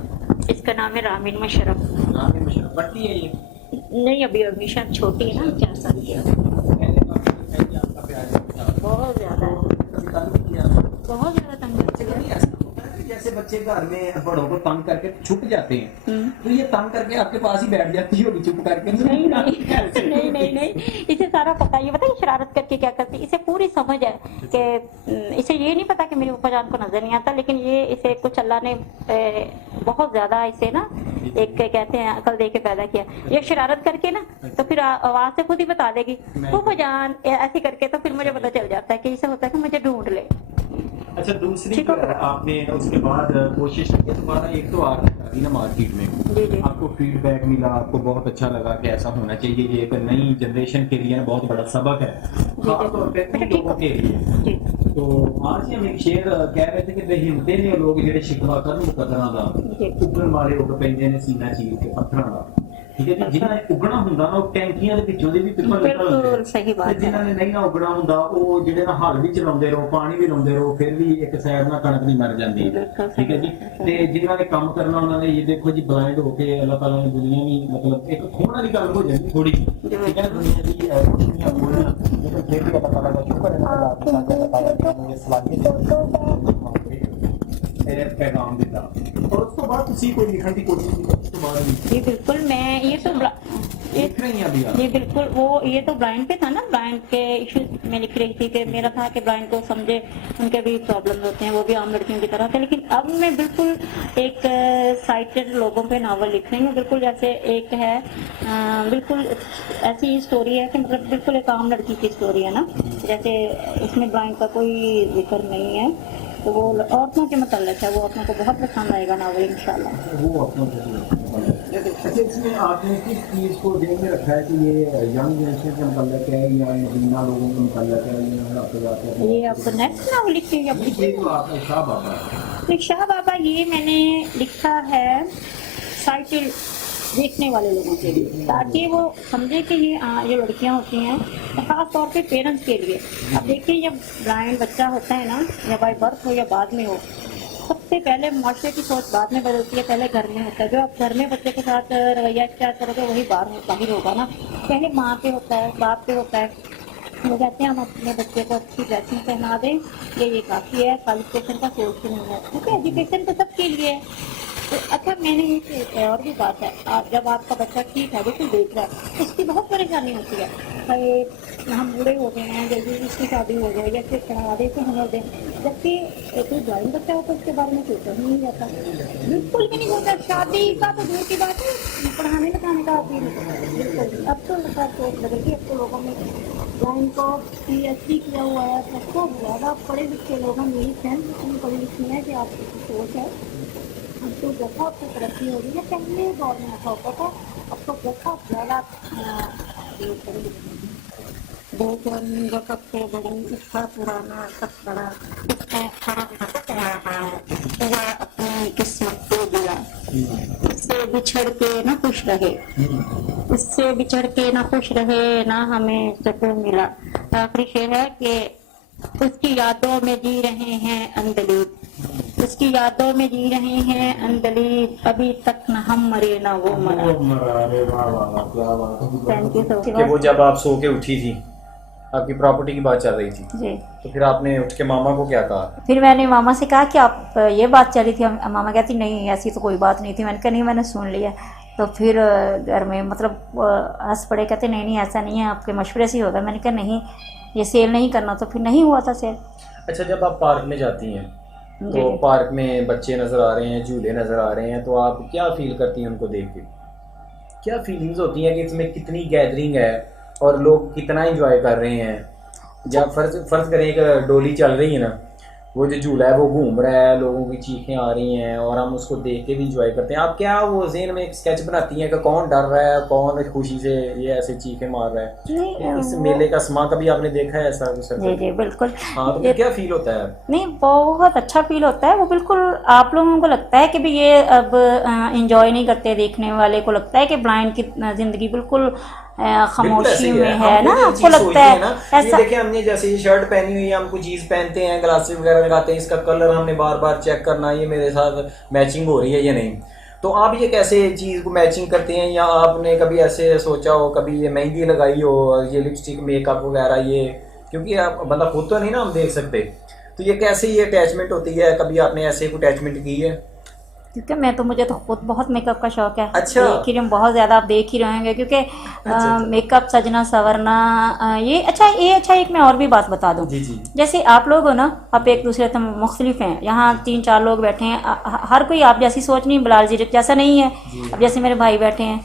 इसका नाम है रामीन मुशर्रफ। नाम है मुशर्रफ। बट्टी है ये? नहीं, अभी अमीशा छोटी है ना, 4 साल की है। आपका प्यार है? बहुत ज्यादा कभी तंग भी किया? बहुत ज्यादा तंग करती है। नहीं, ऐसा होता है कि जैसे बच्चे घर में बड़ों को तंग करके छुप जाते हैं, तो ये तंग करके आपके पास ही बैठ जाती होगी चुप करके? नहीं, इसे सारा पता है। ये पता है शरारत करके क्या करती है, इसे पूरी समझ है कि इसे ये नहीं पता कि मेरी ऊपर जान को नजर नहीं आता, लेकिन ये इसे कुछ अल्लाह ने बहुत ज्यादा इसे ना एक कहते हैं अकल दे के पैदा किया। ये शरारत करके ना तो फिर आवाज से खुद ही बता देगी ऊपर जान, ऐसे करके, तो फिर मुझे पता चल जाता है कि इसे होता है कि मुझे ढूंढ ले। अच्छा, दूसरी जो है, आपने उसके बाद कोशिश की दोबारा, एक तो आपकी ना मार्केट में जी। आपको फीडबैक मिला, आपको बहुत अच्छा लगा कि ऐसा होना चाहिए, ये एक नई जनरेशन के लिए बहुत बड़ा सबक है, खासतौर पे उन लोगों के लिए। जी। तो आज ही हम एक शेर कह रहे थे कि हिम्मते ने लोग ਜਿਹੜੇ शिकवा ਕਰਨ ਮੁਕਦਰਾਂ ਦਾ ਉੱਗਣ ਵਾਲੇ ਉੱਗ ਪੈਂਦੇ ਨੇ ਸੀਨਾ ਚੀਰ ਕੇ ਪੱਥਰਾਂ ਦਾ। ठीक है जी, जिन्हें उगना हुंदा ना, वो टैंकियां दे विचों दी भी पिपल बिल्कुल सही बात है। जिन्हां ने नहीं ना उगना हुंदा, वो ਜਿਹੜੇ ना हल भी चलाਉਂਦੇ ਰਹੋ, पानी भी लाਉਂਦੇ ਰਹੋ, फिर भी एक साइड ना कणक नहीं मर जाती। ठीक है जी। ते जिन्हां ने काम करना, उन्होंने ये देखो जी, ब्लाइंड होके अल्लाह ताला ने दुनिया भी मतलब एक खोने वाली गल हो जाती थोड़ी, ठीक है ना, दुनिया की दुनिया खोलना, लेकिन फिर भी अल्लाह ताला का शुक्र है ना, अल्लाह ताला ने मुझे सलाहियत पैगाम दिता। और उसके बाद किसी कोई लिखने की कोशिश की, उसके बाद जी बिल्कुल। मैं ये तो लिख रही हैं अभी आप? जी बिल्कुल। वो ये तो ब्लाइंड पे था ना, ब्लाइंड के इश्यूज में लिख रही थी कि मेरा था कि ब्लाइंड को समझे, उनके भी प्रॉब्लम होते हैं, वो भी आम लड़कियों की तरह थे। लेकिन अब मैं बिल्कुल एक साइटेड लोगों पे नावल लिख रही हूँ, बिल्कुल जैसे एक है, बिल्कुल ऐसी स्टोरी है कि मतलब बिल्कुल एक आम लड़की की स्टोरी है ना, जैसे इसमें ब्लाइंड का कोई जिक्र नहीं है, तो वो औरतों के मतलब है, वो अपने को बहुत पसंद आएगा नावल इंशाल्लाह। वो अच्छा, इसमें आपने किस चीज को ध्यान में रखा है कि ये यंग जनरेशन के मतलब है या नबीना लोगों के मतलब है, या आपके बात है? ये आपको नेक्स्ट नावल लिखी है? ये तो आपका शाह बाबा है। शाह बाबा ये मैंने लिखा है साइकिल देखने वाले लोगों के लिए, ताकि वो समझे कि ये जो लड़कियां होती हैं, खास तौर पे पेरेंट्स के लिए। अब देखिए, जब ब्लाइंड बच्चा होता है ना, या बाय बर्थ हो या बाद में हो, सबसे पहले माशरे की सोच बाद में बदलती है, पहले घर में होता है। जो आप घर में बच्चे के साथ रवैया इख्तियार करोगे, वही बाहर होगा ना। पहले माँ पे होता है, बाप पे होता है, हो जाते हैं, हम अपने बच्चे को अच्छी ड्रेसिंग पहना दें, ये काफ़ी है। क्वालिफिकेशन का सोर्स नहीं है, क्योंकि एजुकेशन तो सबके लिए है। तो अच्छा, मैंने एक और भी बात है, आप जब आपका बच्चा ठीक है, बिल्कुल देख रहा है, उसकी बहुत परेशानी होती है भाई, हम बूढ़े हो गए हैं, जल्दी इसकी शादी हो गई या फिर पढ़ा दे तो हुनर दें, जबकि कोई ड्राइंग बच्चा हो तो उसके बारे में सोचा ही नहीं जाता, बिल्कुल भी नहीं होता। शादी का तो दूर की बात है, पढ़ाने लिखाने का भी बिल्कुल नहीं। अब तो मतलब सोच लगेगी, अब तो लोगों में ड्राइंग को PhD किया हुआ है, सबको ज़्यादा पढ़े लिखे लोग हैं, मेरी फ्रेंड इतनी पढ़ी लिखी है कि आपकी सोच है। अब तो बहुत तरक्की हो रही है, पहले दौर में ऐसा होता था, अब तो बहुत ज़्यादा लोग पढ़े लिखे हैं। देखो कब से बड़ी, इसका पुराना सब बड़ा, इसका फर्क रहा है, वह अपनी किस्मत को दिया, इससे बिछड़ के ना खुश रहे, इससे बिछड़ के ना खुश रहे, ना हमें सुकून मिला। आखिरी शेर है कि उसकी यादों में जी रहे हैं अंदलीब, उसकी यादों में जी रहे हैं अंदलीब, अभी तक न हम मरे ना वो मरा। अरे वाह वाह वाह, क्या बात है। थैंक यू सो कि वो जब आप सो के उठी थी, आपकी प्रॉपर्टी की बात चल रही थी, जी। तो फिर आपने उठ के मामा को क्या कहा? फिर मैंने मामा से कहा कि आप ये बात चली थी, मामा कहती नहीं ऐसी तो कोई बात नहीं थी। मैंने कहा नहीं, मैंने सुन लिया। तो फिर घर में मतलब हंस पड़े, कहते नहीं नहीं ऐसा नहीं है, आपके मशवरे से ही होगा। मैंने कहा नहीं, ये सेल नहीं करना, तो फिर नहीं हुआ था सेल। अच्छा, जब आप पार्क में जाती हैं जी। तो पार्क में बच्चे नज़र आ रहे हैं, झूले नज़र आ रहे हैं, तो आप क्या फील करती हैं उनको देख के? क्या फीलिंग्स होती हैं कि इसमें कितनी गैदरिंग है और लोग कितना एंजॉय कर रहे हैं? जब फर्ज करें एक डोली चल रही है ना, वो जो झूला है वो घूम रहा है, लोगों की चीखें आ रही हैं और हम उसको देख के भी इंजॉय करते हैं। आप क्या वो ज़हन में एक स्केच बनाती हैं कि कौन डर रहा है, कौन खुशी से ये ऐसे चीखें मार रहा है? इस मेले का समा कभी आपने देखा है ऐसा कुछ? जी जी बिल्कुल। हाँ, तो क्या फील होता है? नहीं, बहुत अच्छा फील होता है वो। बिल्कुल आप लोगों को लगता है कि भी ये अब इंजॉय नहीं करते, देखने वाले को लगता है कि ब्लाइंड की ज़िंदगी बिल्कुल खामोशी में है ना, आपको लगता है ना, ये ऐसा। देखिए हमने जैसे ये शर्ट पहनी हुई है, हम कोई चीज़ पहनते हैं, ग्लासेस वगैरह लगाते हैं, इसका कलर हमने बार बार चेक करना, ये मेरे साथ मैचिंग हो रही है या नहीं। तो आप ये कैसे चीज़ को मैचिंग करते हैं? या आपने कभी ऐसे सोचा हो, कभी ये मेहंदी लगाई हो, ये लिपस्टिक मेकअप वगैरह, ये क्योंकि आप बंदा खुद तो नहीं ना हम देख सकते, तो ये कैसे ये अटैचमेंट होती है? कभी आपने ऐसे कोई अटैचमेंट की है? क्योंकि मुझे तो खुद बहुत मेकअप का शौक है। अच्छा। देख ही रहे हैं, बहुत ज़्यादा आप देख ही रहेंगे, क्योंकि मेकअप सजना संवरना ये अच्छा एक मैं और भी बात बता दूं। जी जी। जैसे आप लोग हो ना, आप एक दूसरे से मुख्तलिफ हैं, यहाँ 3-4 लोग बैठे हैं, हर कोई आप जैसी सोच नहीं, बिलाल जी जैसा नहीं है। अब जैसे मेरे भाई बैठे हैं,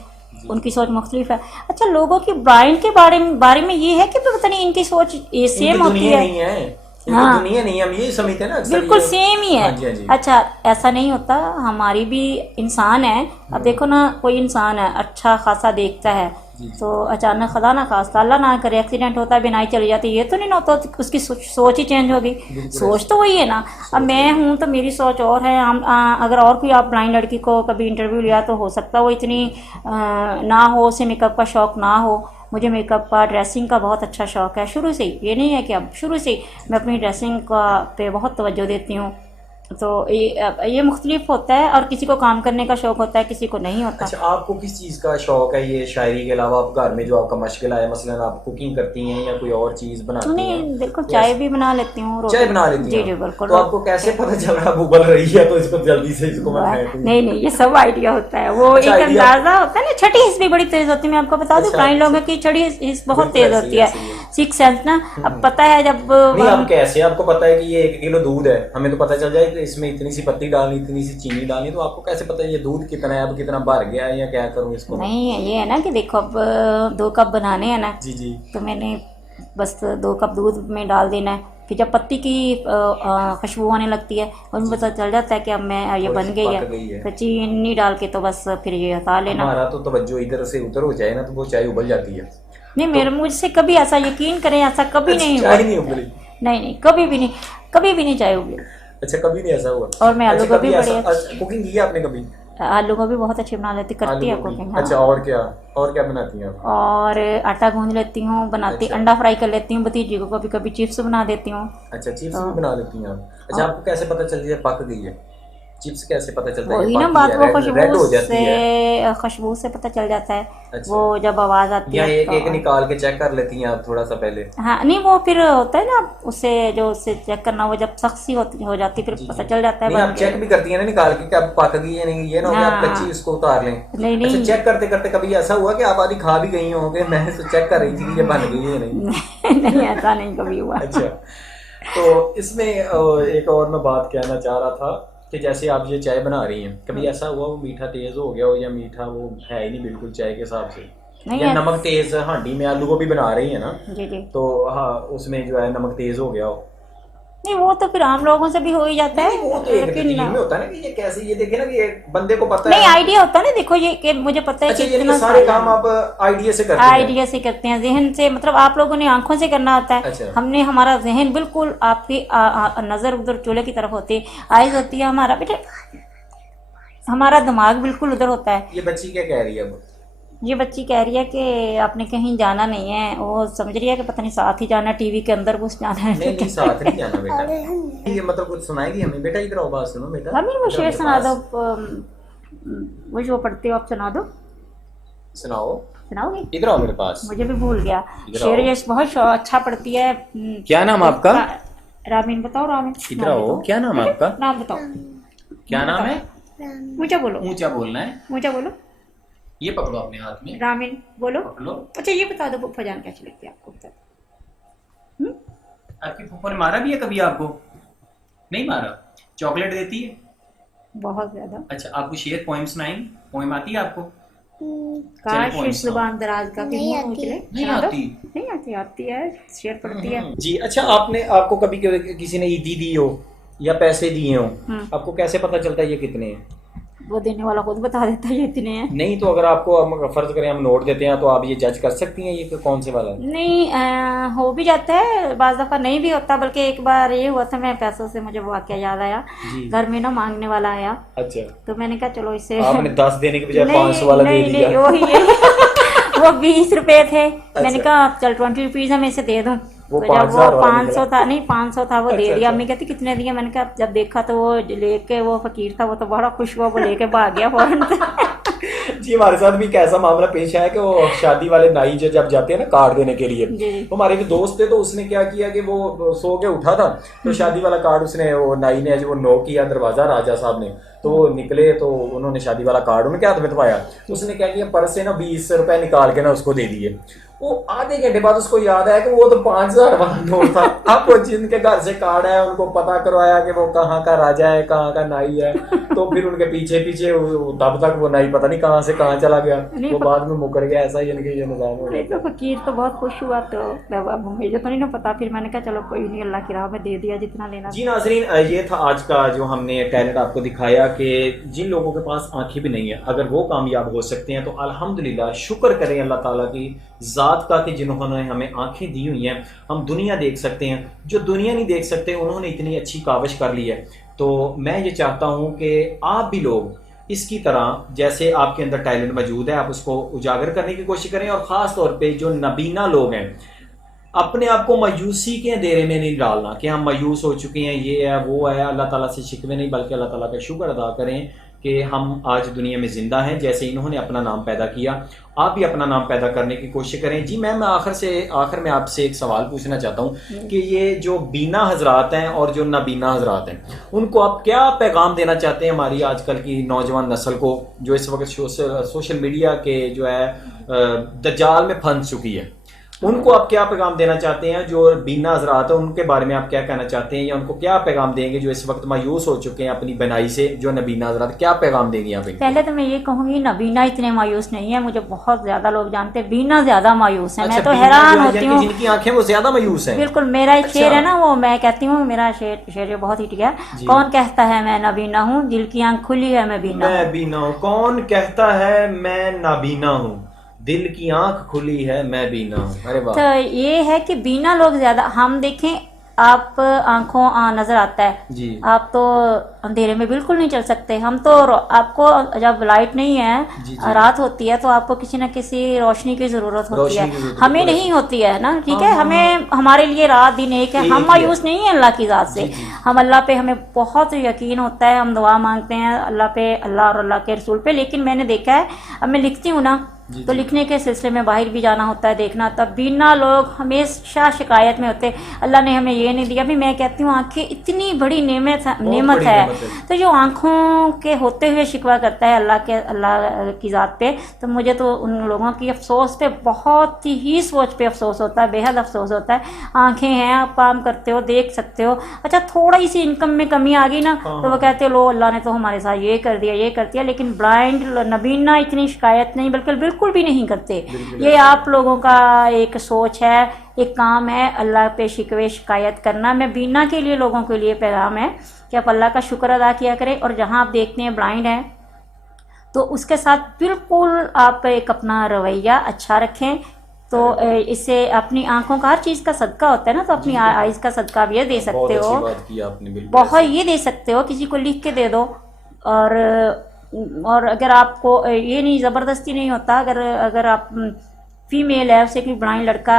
उनकी सोच मुख्तलिफ है। अच्छा, लोगों की ब्रांड के बारे में ये है कि पता नहीं इनकी सोच ये सेम होती है। हाँ, दुनिया नहीं, हम ये समझते हैं ना, बिल्कुल सेम ही है। हाँ जी, हाँ जी। अच्छा, ऐसा नहीं होता, हमारी भी इंसान है। अब देखो ना, कोई इंसान है अच्छा खासा देखता है, तो अचानक खुदा ना खास्ता अल्लाह ना करे एक्सीडेंट होता है, बिनाई चली जाती है, ये तो नहीं होता उसकी सोच ही चेंज होगी। सोच तो वही है ना। अब मैं हूँ तो मेरी सोच और है। हम अगर और कोई आप ब्लाइंड लड़की को कभी इंटरव्यू लिया तो हो सकता है वो इतनी ना हो, उसे मेकअप का शौक़ ना हो। मुझे मेकअप का, ड्रेसिंग का बहुत अच्छा शौक़ है शुरू से ही। ये नहीं है कि अब शुरू से ही मैं अपनी ड्रेसिंग का पे बहुत तवज्जो देती हूँ। तो ये मुख्तलिफ होता है, और किसी को काम करने का शौक़ होता है, किसी को नहीं होता। अच्छा, आपको किस चीज़ का शौक़ है? ये शायरी के अलावा आप घर में जो आपका मशगला है, मसलन आप कुकिंग करती हैं या कोई और चीज़ बनाती हैं? नहीं, बिल्कुल चाय भी बना लेती हूँ। चाय बना लेती हैं? जी जी बिल्कुल। तो आपको कैसे पता चल रहा है उबल रही है तो इसको जल्दी से इसको मैं फेंक दूं? नहीं, ये सब आइडिया होता है, वो एक अंदाजा होता है ना। छठी हिस्स भी बड़ी तेज होती है, मैं आपको बता दूं। ब्लाइंड लोगों की छठी हिस्स बहुत तेज होती है, सिक्स सेंस ना। अब पता है जब नहीं, आप कैसे आपको पता है कि ये 1 किलो दूध है, हमें तो पता चल जाए कि इसमें इतनी सी पत्ती डालनी, इतनी सी चीनी डालनी, तो आपको कैसे पता है ये दूध कितना है, अब कितना भर गया है या क्या करूं इसको? नहीं, ये है ना कि देखो, अब 2 कप बनाने हैं ना। जी जी। तो मैंने बस 2 कप दूध में डाल देना है। फिर जब पत्ती की खुशबू आने लगती है, उनमें पता चल जाता है कि अब मैं ये बन गई है। तो चीनी डाल के तो बस फिर ये हटा लेना। हमारा तो तवज्जो इधर से उधर हो जाए ना तो वो चाय उबल जाती है। नहीं, मेरे मुझसे कभी ऐसा, यकीन करें, ऐसा कभी नहीं हुआ। चाय नहीं उबली? नहीं, कभी भी नहीं चाय उबली। अच्छा, कभी नहीं ऐसा हुआ? और मैं आलू गोभी बड़ी कुकिंग की है आपने कभी? आलू गोभी बहुत अच्छी बना लेती, करती है कुकिंग। अच्छा, और क्या बनाती हैं आप? और आटा गूंद लेती हूँ, बनाती। अच्छा। अंडा फ्राई कर लेती हूँ, भतीजी को कभी कभी चिप्स बना देती हूँ। अच्छा, चिप्स भी बना लेती हैं आप? अच्छा, आपको कैसे पता चल गया पक गई है चिप्स कैसे पता चलता है वही ये ना पकी बात, है? वो रेड हो खुशबू जाती है। से खुशबू से पता चल जाता है। अच्छा। वो जब आवाज आती या है एक एक तो निकाल के चेक कर लेती हैं आप थोड़ा सा पहले? हाँ नहीं, वो फिर होता है ना उससे जो उससे चेक करना, वो जब सख्त सी हो जाती फिर जी, पता जी। चल जाता है नहीं, बन आप के। चेक भी करती हैं ना निकाल के कि अब पक गई है नहीं, ये ना हो कि आप हाँ। कच्ची उसको उतार लें। नहीं अच्छा, नहीं चेक करते करते कभी ऐसा हुआ कि आप आधी खा भी गई हो कि मैं तो चेक कर रही थी कि ये बन गई है नहीं? नहीं ऐसा नहीं कभी हुआ। अच्छा, तो इसमें एक और मैं बात कहना चाह रहा था कि जैसे आप ये चाय बना रही हैं, कभी ऐसा हुआ वो मीठा तेज हो गया हो या मीठा वो है ही नहीं बिल्कुल चाय के हिसाब से, नहीं या है। नमक तेज हांडी में आलू गोभी बना रही है ना, जी जी। तो हाँ उसमें जो है नमक तेज हो गया हो? नहीं वो तो फिर आम लोगों से भी हो ही जाता नहीं, है, वो तो एक लेकिन यकीन में होता है ना कि ये कैसे, ये देखे ना कि ये बंदे को पता नहीं है। आइडिया होता है ना, देखो ये कि मुझे पता है अच्छा, कि यानी इतना कि सारे काम आप आइडिया से करते हैं? आइडिया से करते हैं, जहन से, मतलब आप लोगों ने आंखों से करना होता है। अच्छा। हमने हमारा जहन बिल्कुल आपकी नजर उधर चूल्हे की तरफ होती है, आइज होती है हमारा बेटे, हमारा दिमाग बिल्कुल उधर होता है। ये बच्ची क्या कह रही है अब? ये बच्ची कह रही है कि आपने कहीं जाना नहीं है, वो समझ रही है कि पता नहीं साथ ही जाना, टीवी के अंदर घुस जाना है। नहीं नहीं, साथ नहीं जाना बेटा। ये मतलब कुछ सुनाएगी हमें? बेटा इधर आओ, बात सुनो बेटा। हमें वो इधर शेर मेरे सुना पास। दो, वो जो पढ़ते हो आप सुना दो। सुनाओ, सुनाओगे? इधर आओ मेरे पास। मुझे भी भूल गया। इधर शेर आओ। ये बहुत अच्छा पढ़ती है। क्या नाम आपका? रामीन बताओ, रामीन इधर आओ, क्या नाम है आपका? नाम बताओ। क्या नाम है? ऊंचा बोलो, ऊंचा बोलना है। ऊंचा बोलो। ये पकड़ो अपने हाथ में, रामीन बोलो। पकड़ लो। अच्छा ये बता दो फूफा जान कैसी लगती है आपको? बता दो। आपकी फूफा ने मारा भी है कभी आपको? नहीं मारा? चॉकलेट देती है? बहुत ज्यादा। अच्छा, आपको शेर पोएम सुनाएंगी? पोएम आती है आपको? काश पोएम इस सुनाओ। जुबान दराज का भी मुंह उछले। नहीं सुना दो। आती? नहीं आती, आती है, शेर पढ़ती है। जी। अच्छा, आपको कभी किसी ने ईदी दी हो या पैसे दिए हो, आपको कैसे पता चलता है ये कितने हैं? वो देने वाला खुद बता देता है ये इतने हैं। नहीं तो अगर आपको हम फर्ज करें हम नोट देते हैं तो आप ये जज कर सकती हैं ये कि कौन से वाला है? नहीं हो भी जाता है, बाज़ दफ़ा नहीं भी होता, बल्कि एक बार ये हुआ था, मैं पैसों से मुझे वाक़या याद आया। जी। घर में ना मांगने वाला आया, अच्छा, तो मैंने कहा चलो इसे आपने 10 देने के बजाय नहीं 500 वाला दे नहीं दिया। नहीं, वही है। वो 20 रुपए थे। मैंने कहा चल 20 रुपीज हम इसे दे दूं। वो तो जब 5,000 वो वाला 500 था, नहीं 500 था, वो दे अच्छा, दिया। अच्छा। अम्मी कहती कितने दिए? मैंने कहा जब देखा तो वो लेके, वो फकीर था, वो तो बड़ा खुश हुआ, वो लेके भाग गया फौरन से। जी, हमारे साथ भी एक ऐसा मामला पेश आया कि वो शादी वाले नाई जो जब जाते हैं ना कार्ड देने के लिए, जी। तो हमारे एक दोस्त थे, तो उसने क्या किया कि वो सो के उठा था, तो शादी वाला कार्ड उसने, वो नाई ने जो नॉक किया दरवाजा, राजा साहब ने, तो वो निकले तो उन्होंने शादी वाला कार्ड उनके हाथ में थमाया, तो उसने क्या किया, पर्स से ना 20 रुपए निकाल के ना उसको दे दिए। वो आधे घंटे बाद उसको याद आया कि वो तो 5,000 वाला नोट था। अब वो जिनके घर से कार्ड आया उनको पता करवाया कि वो कहाँ का राजा है, कहाँ का नाई है, तो फिर उनके पीछे पीछे तब तक वो नाई पता नहीं कहाँ से कहाँ चला गया, वो बाद में मुकर गया। ऐसा ही इनके ये निजाम हो तो फकीर तो बहुत खुश हुआ, तो अब मुझे तो नहीं ना पता, फिर मैंने कहा चलो कोई नहीं, अल्लाह की राह में दे दिया जितना लेना। जी नाज़रीन, ये था आज का जो हमने टैलेंट आपको दिखाया कि जिन लोगों के पास आंखें भी नहीं है, अगर वो कामयाब हो सकते हैं तो अल्हम्दुलिल्लाह, शुक्र करें अल्लाह ताला की ज़ात का कि जिन्होंने हमें आंखें दी हुई हैं, हम दुनिया देख सकते हैं। जो दुनिया नहीं देख सकते उन्होंने इतनी अच्छी काविश कर ली है। तो मैं ये चाहता हूँ कि आप भी लोग इसकी तरह, जैसे आपके अंदर टैलेंट मौजूद है, आप उसको उजागर करने की कोशिश करें, और ख़ास तौर पे जो नबीना लोग हैं, अपने आप को मायूसी के अंधेरे में नहीं डालना कि हम मायूस हो चुके हैं, ये है वो है। अल्लाह ताला से शिकवे नहीं, बल्कि अल्लाह ताला का शुक्र अदा करें कि हम आज दुनिया में ज़िंदा हैं। जैसे इन्होंने अपना नाम पैदा किया, आप भी अपना नाम पैदा करने की कोशिश करें। जी मैं आखिर में आपसे एक सवाल पूछना चाहता हूँ कि ये जो बीना हजरात हैं और जो नाबीना हजरात हैं, उनको आप क्या पैगाम देना चाहते हैं हमारी आजकल की नौजवान नस्ल को, जो इस वक्त सोशल मीडिया के जो है दज्जाल में फंस चुकी है? उनको आप क्या पैगाम देना चाहते हैं? जो बीना हजरात है उनके बारे में आप क्या कहना चाहते हैं, या उनको क्या पैगाम देंगे जो इस वक्त मायूस हो चुके हैं अपनी बनाई से? जो नबीना हजरात, क्या पैगाम देंगे आप? पहले तो मैं ये कहूँगी नबीना इतने मायूस नहीं है, मुझे बहुत ज्यादा लोग जानते हैं, बीना ज्यादा मायूस है। अच्छा, मैं तो बीना हैरान जो है, होती यानी हूँ। जिनकी आंखें वो ज्यादा मायूस हैं। बिल्कुल, मेरा एक अच्छा। शेर है ना, वो मैं कहती हूँ, मेरा शेर बहुत ही ठीक है। कौन कहता है मैं नबीना हूँ, दिल की आंख खुली है मैं बीना हूँ। मैं बीना हूँ। कौन कहता है मैं नाबीना हूँ, दिल की आंख खुली है मैं बीना हूँ। अरे वाह। तो ये है कि बीना लोग ज्यादा, हम देखें आप आंखों नजर आता है जी आप तो अंधेरे में बिल्कुल नहीं चल सकते। हम तो आपको जब लाइट नहीं है जी, रात होती है तो आपको किसी न किसी रोशनी की जरूरत होती रोशनी है, की जरूरत हमें बिल्कुल नहीं होती है ना, ठीक हाँ, है। हमें हमारे लिए रात दिन एक है, एक हम ही है। मायूस नहीं है अल्लाह की जात से। जी, जी। हम अल्लाह पे हमें बहुत यकीन होता है, हम दुआ मांगते हैं अल्लाह पे, अल्लाह और अल्लाह के रसूल पे। लेकिन मैंने देखा है, अब मैं लिखती हूँ ना जी, तो जी। लिखने के सिलसिले में बाहर भी जाना होता है, देखना, तब भी ना लोग हमेशा शिकायत में होते अल्लाह ने हमें ये नहीं दिया। भी मैं कहती हूँ आंखें इतनी बड़ी नेमत बहुत नेमत बड़ी है, नेमत है। तो जो आंखों के होते हुए शिकवा करता है अल्लाह की ज़ात पे, तो मुझे तो उन लोगों की अफसोस पे बहुत ही सोच पे अफसोस होता है, बेहद अफसोस होता है। आंखें हैं, आप काम करते हो, देख सकते हो, अच्छा थोड़ी सी इनकम में कमी आ गई ना तो वो कहते हो लो अल्लाह ने तो हमारे साथ ये कर दिया, ये कर दिया। लेकिन ब्लाइंड नबीना इतनी शिकायत नहीं, बिल्कुल भी नहीं करते। ये आप लोगों का एक सोच है, एक काम है अल्लाह पे शिकवे शिकायत करना। मैं बीना के लिए लोगों के लिए पैगाम है कि आप अल्लाह का शुक्र अदा किया करें, और जहां आप देखते हैं ब्लाइंड है तो उसके साथ बिल्कुल आप एक अपना रवैया अच्छा रखें। तो इससे अपनी आंखों का हर चीज़ का सदका होता है ना, तो अपनी आइज़ का सदका आप ये दे सकते हो, बात की आपने, बिल्कुल बहुत ये दे सकते हो, किसी को लिख के दे दो। और अगर आपको ये नहीं, ज़बरदस्ती नहीं होता, अगर आप फीमेल है उसे कोई ब्लाइंड लड़का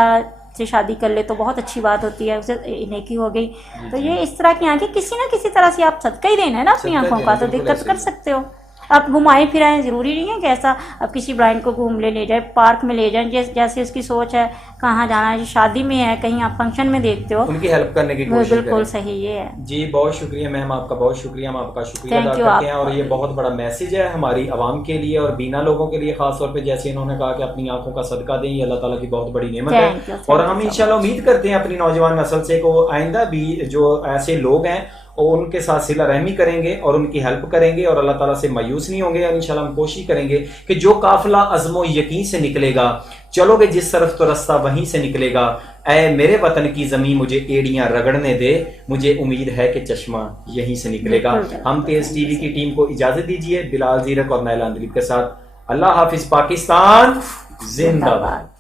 से शादी कर ले तो बहुत अच्छी बात होती है, उसे नेकी हो गई। तो ये इस तरह की आंखें किसी ना किसी तरह से आप सदका ही देना है ना अपनी आंखों का, तो दिक्कत कर सकते हो। आप घुमाएं फिराएं, ज़रूरी नहीं है कि ऐसा आप किसी ब्लाइंड को घूम ले जाए, पार्क में ले जाएं, जैसे उसकी सोच है, कहाँ जाना है, शादी में है, कहीं आप फंक्शन में देखते हो, उनकी हेल्प करने की कोशिश बिल्कुल करें। सही ये है। जी बहुत शुक्रिया मैम, आपका बहुत शुक्रिया, हम आपका शुक्रिया Thank अदा you, करते हैं। आप- और ये बहुत बड़ा मैसेज है हमारी आवाम के लिए और बीना लोगों के लिए, खास तौर पे जैसे इन्होंने कहा कि अपनी आंखों का सदका दें, ये अल्लाह ताला की बहुत बड़ी नेमत है। Thank you, और thank हम you so इंशाल्लाह much. उम्मीद करते हैं अपनी नौजवान नस्ल से को आइंदा भी जो ऐसे लोग हैं और उनके साथ सिला रहमी करेंगे और उनकी हेल्प करेंगे और अल्लाह ताला से मायूस नहीं होंगे। और इंशाल्लाह हम कोशिश करेंगे कि जो काफिला अज़्म यकीन से निकलेगा, चलोगे जिस तरफ तो रास्ता वहीं से निकलेगा। ऐ मेरे वतन की ज़मीं मुझे एड़ियां रगड़ने दे, मुझे उम्मीद है कि चश्मा यहीं से निकलेगा। हम तेज टीवी की टीम को इजाजत दीजिए, बिलाल जीरक और नैला अंद्रीब के साथ। अल्लाह हाफिज, पाकिस्तान जिंदाबाद।